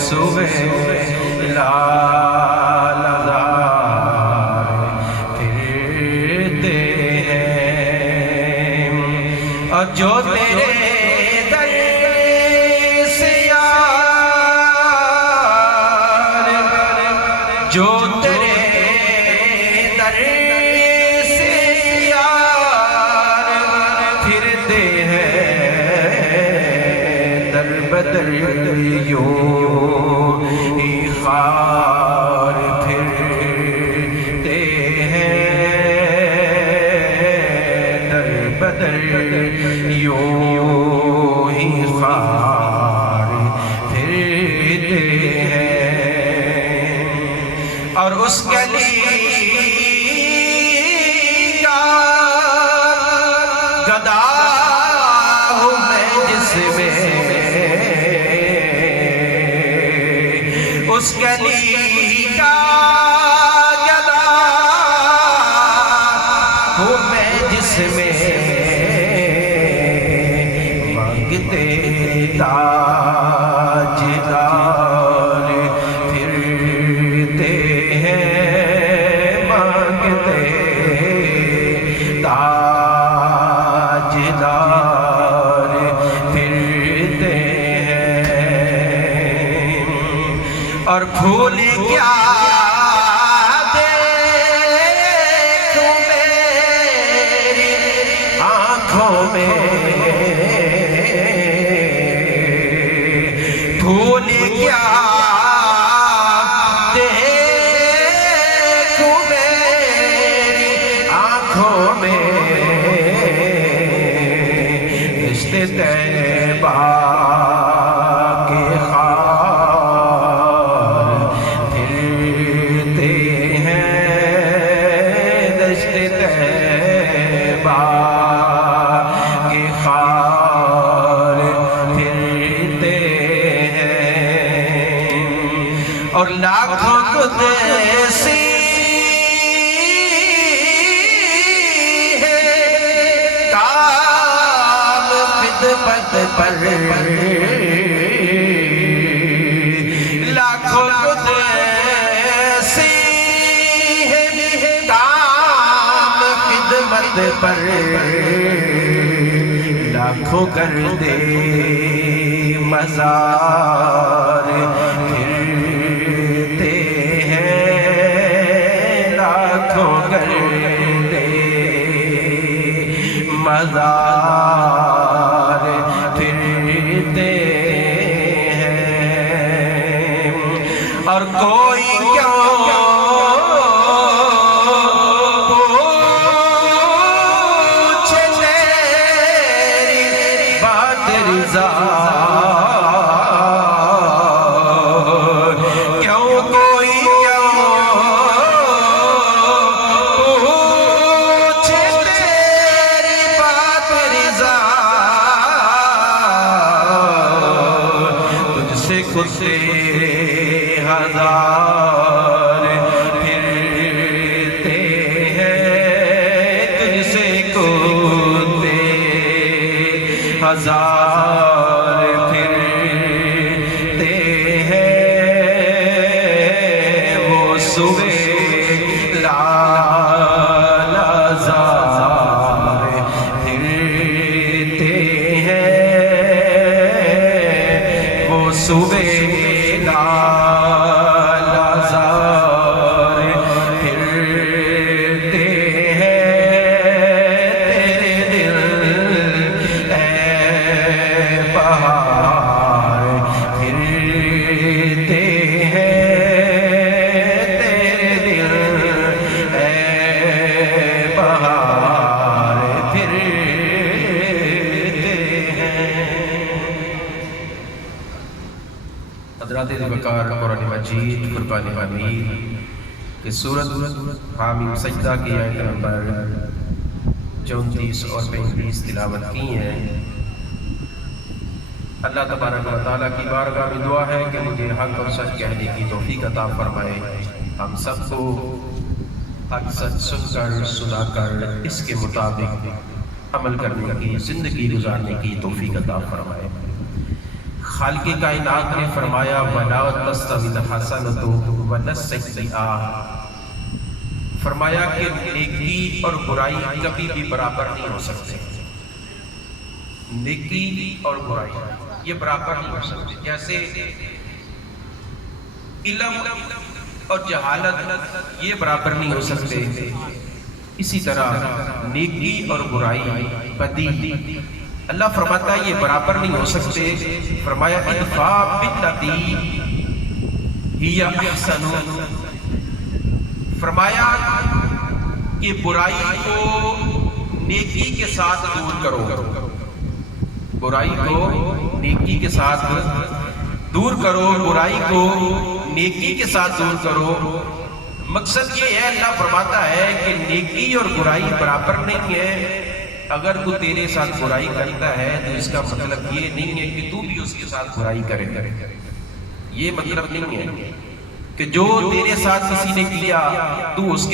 صبح لال زار پھرتے ہیں اور جو تیرے در سے یار جو تیرے در سے یار پھرتے ہیں در بدر یوں ہی خار پھرتے ہیں در بدر یوں ہی خار پھرتے ہیں اور اس گلی کا گدا ہوں میں جس میں اس گلی کا گدا ہوں میں جس میں مانگتے تاجدار پھرتے ہیں مانگتے تاجدار پھرتے ہیں اور پھول کیا دیکھوں میری آنکھوں میں پھول کیا دیکھوں میری آنکھوں میں دشت طیبہ کے خار پھرتے ہیں دشت طیبہ کے خار پھرتے ہیں اور لاکھوں قدیسی ہے کام خدمت پر لاکھوں قدیسی ہے کام خدمت پر لاکھوں کر دے مزار پھرتے ہیں لاکھوں کر دے مزار پھرتے ہیں اور کوئی کیوں پوچھے تیری بات رضا کیوں کوئی کیوں پوچھے تیری بات رضا تجھ سے کتے ہزار پھرتے ہیں تجھ سے کتے ہزار پھرتے ہیں وہ صبح لال زار پھرتے ہیں وہ صبح لال زار پھرتے ہیں تیرے دل اے بہار پھرتے ہیں تیرے دل اے بہار پھرتے ہیں حضرات وقار قرآن مجید فرقان حمید کی سورت حامیم سجدہ کی آیت نمبر 34 اور 35 تلاوت کی ہیں اللہ تبارک و تعالیٰ کی بارگاہ میں دعا ہے کہ مجھے حق اور سچ کہنے کی توفیق عطا فرمائے، ہم سب کو حق سچ سن کر سنا کر اس کے مطابق عمل کرنے کی، زندگی گزارنے کی توفیق عطا فرمائے۔ خالق کائنات نے فرمایا وَلَا تَسْتَوِي الْحَسَنَةُ وَلَا السَّيِّئَةُ، فرمایا کہ نیکی اور برائی کبھی بھی برابر نہیں ہو سکتے. نیکی اور برائی یہ برابر نہیں ہو سکتے. جیسے علم اور جہالت یہ برابر نہیں ہو سکتے، اسی طرح نیکی اور برائی، بدی، اللہ فرماتا ہے یہ برابر نہیں ہو سکتے. فرمایا ادفع باللتی ہی احسن، فرمایا کہ برائی کو نیکی کے ساتھ دور کرو، برائی کو نیکی کے ساتھ دور کرو، برائی کو نیکی کے ساتھ دور کرو. مقصد یہ ہے، اللہ فرماتا ہے کہ نیکی اور برائی برابر نہیں ہے. اگر کوئی تیرے ساتھ برائی کرتا ہے تو اس کا مطلب یہ نہیں ہے کہ تو بھی اس کے ساتھ برائی کرے. یہ مطلب نہیں ہے کہ جو تیرے ساتھ کسی نے کیا تو اس کے